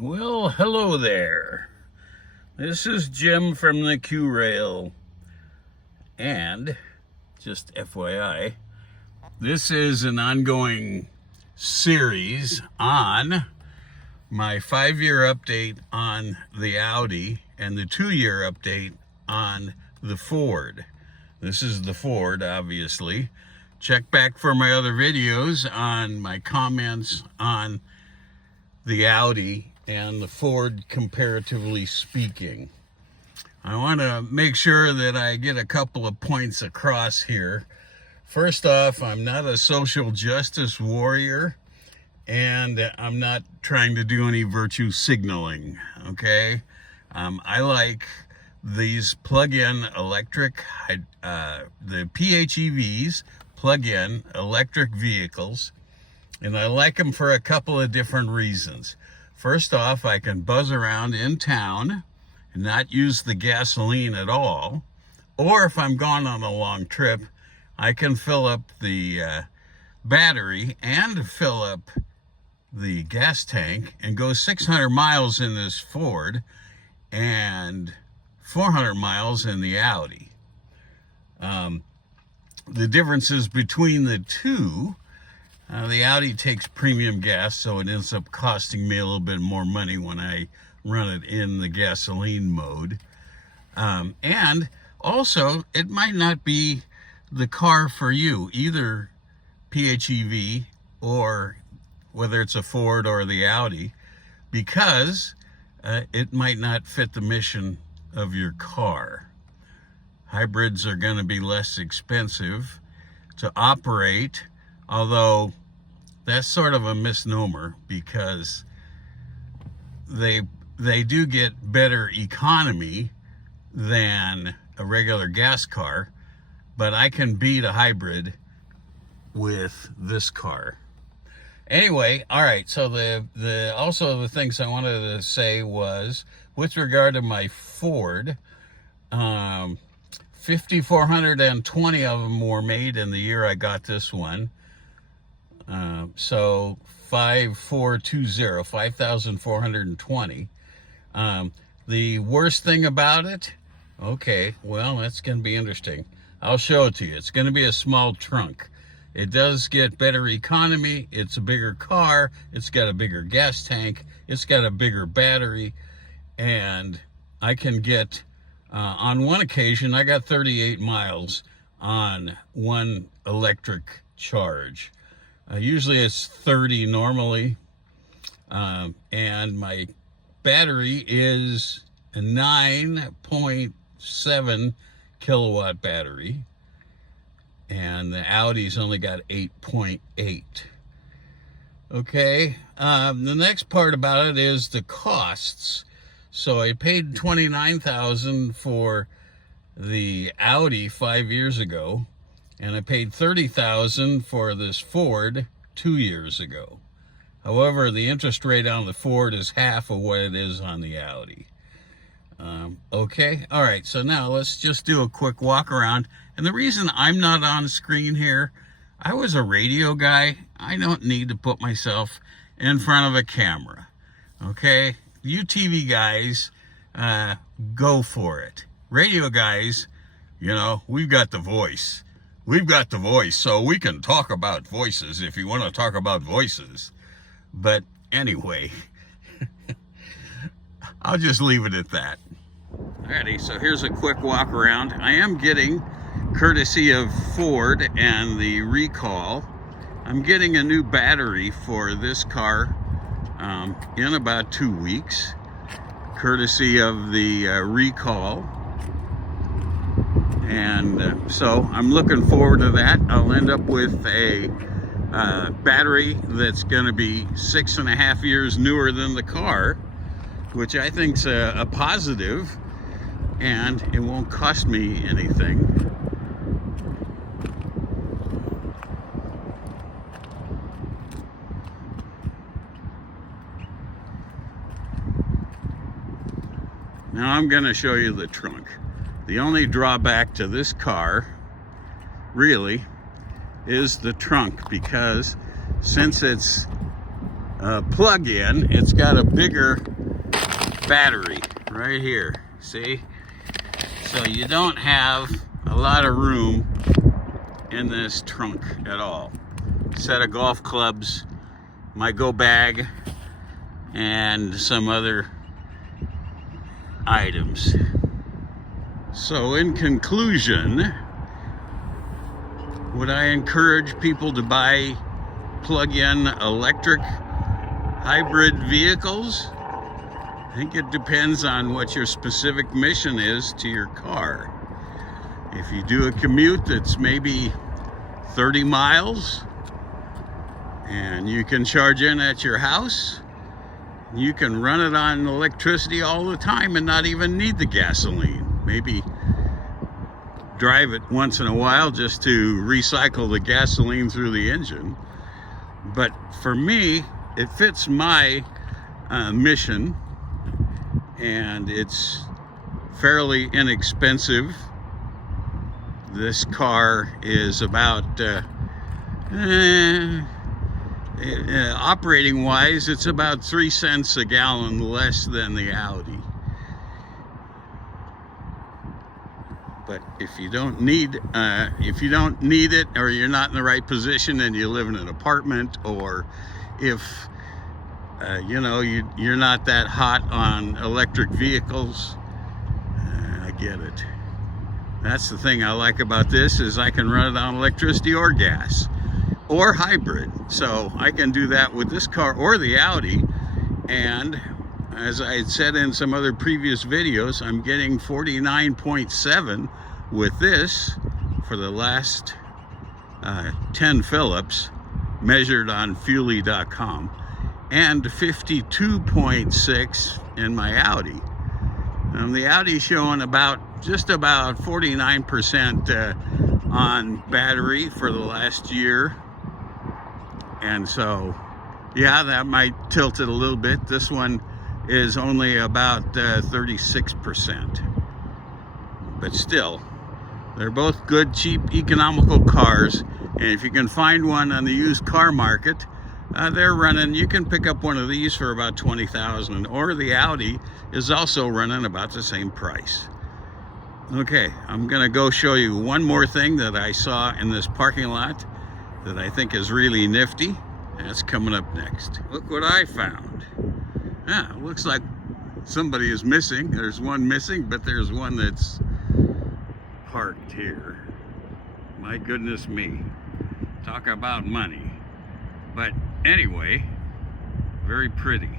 Well, hello there. This is Jim from the Q-Rail. And, just FYI, this is an ongoing series on my 5-year update on the Audi and the 2-year update on the Ford. This is the Ford, obviously. Check back for my other videos on my comments on the Audi and the Ford, comparatively speaking. I want to make sure that I get a couple of points across here. First off, I'm not a social justice warrior, and I'm not trying to do any virtue signaling, okay? I like these plug-in electric, the PHEVs, plug-in electric vehicles, and I like them for a couple of different reasons. First off, I can buzz around in town and not use the gasoline at all. Or if I'm gone on a long trip, I can fill up the battery and fill up the gas tank and go 600 miles in this Ford and 400 miles in the Audi. The differences between the two, the Audi takes premium gas, so it ends up costing me a little bit more money when I run it in the gasoline mode. And also, it might not be the car for you, either PHEV or whether it's a Ford or the Audi, because it might not fit the mission of your car. Hybrids are going to be less expensive to operate, although that's sort of a misnomer, because they do get better economy than a regular gas car, but I can beat a hybrid with this car. Anyway, all right, so also the things I wanted to say was, with regard to my Ford, 5,420 of them were made in the year I got this one. So 5,420. The worst thing about it, okay, well, that's going to be interesting. I'll show it to you. It's going to be a small trunk. It does get better economy. It's a bigger car. It's got a bigger gas tank. It's got a bigger battery. And I can get, on one occasion, I got 38 miles on one electric charge. Usually it's 30 normally, and my battery is a 9.7 kilowatt battery, and the Audi's only got 8.8. Okay, the next part about it is the costs. So I paid $29,000 for the Audi 5 years ago, and I paid $30,000 for this Ford 2 years ago. However, the interest rate on the Ford is half of what it is on the Audi. Okay, all right, so now let's just do a quick walk around. And the reason I'm not on screen here, I was a radio guy. I don't need to put myself in front of a camera. Okay, you TV guys, go for it. Radio guys, you know, we've got the voice. We've got the voice, so we can talk about voices if you want to talk about voices. But anyway, I'll just leave it at that. Alrighty, so here's a quick walk around. I am getting, courtesy of Ford and the recall, I'm getting a new battery for this car in about 2 weeks, courtesy of the recall. And so I'm looking forward to that. I'll end up with a battery that's going to be 6.5 years newer than the car, which I think's a positive, and it won't cost me anything. Now I'm going to show you the trunk. The only drawback to this car, really, is the trunk, because since it's plug-in, it's got a bigger battery right here, see? So you don't have a lot of room in this trunk at all. Set of golf clubs, my go bag, and some other items. So in conclusion, would I encourage people to buy plug-in electric hybrid vehicles? I think it depends on what your specific mission is to your car. If you do a commute that's maybe 30 miles and you can charge in at your house, you can run it on electricity all the time and not even need the gasoline. Maybe drive it once in a while just to recycle the gasoline through the engine. But for me, it fits my mission, and it's fairly inexpensive. This car is about operating wise, it's about 3 cents a gallon less than the Audi. But if you don't need it, or you're not in the right position and you live in an apartment, or if you're not that hot on electric vehicles, I get it. That's the thing I like about this, is I can run it on electricity or gas or hybrid. So I can do that with this car or the Audi. And as I had said in some other previous videos, I'm getting 49.7 with this for the last 10 Phillips, measured on Fuely.com, and 52.6 in my Audi. The Audi's showing just about 49% on battery for the last year. And so, yeah, that might tilt it a little bit. This one is only about 36%. But still, they're both good, cheap, economical cars. And if you can find one on the used car market, they're running, you can pick up one of these for about $20,000, or the Audi is also running about the same price. Okay, I'm gonna go show you one more thing that I saw in this parking lot that I think is really nifty. That's coming up next. Look what I found. Yeah, it looks like somebody is missing. There's one missing, but there's one that's parked here. My goodness me. Talk about money. But anyway, very pretty.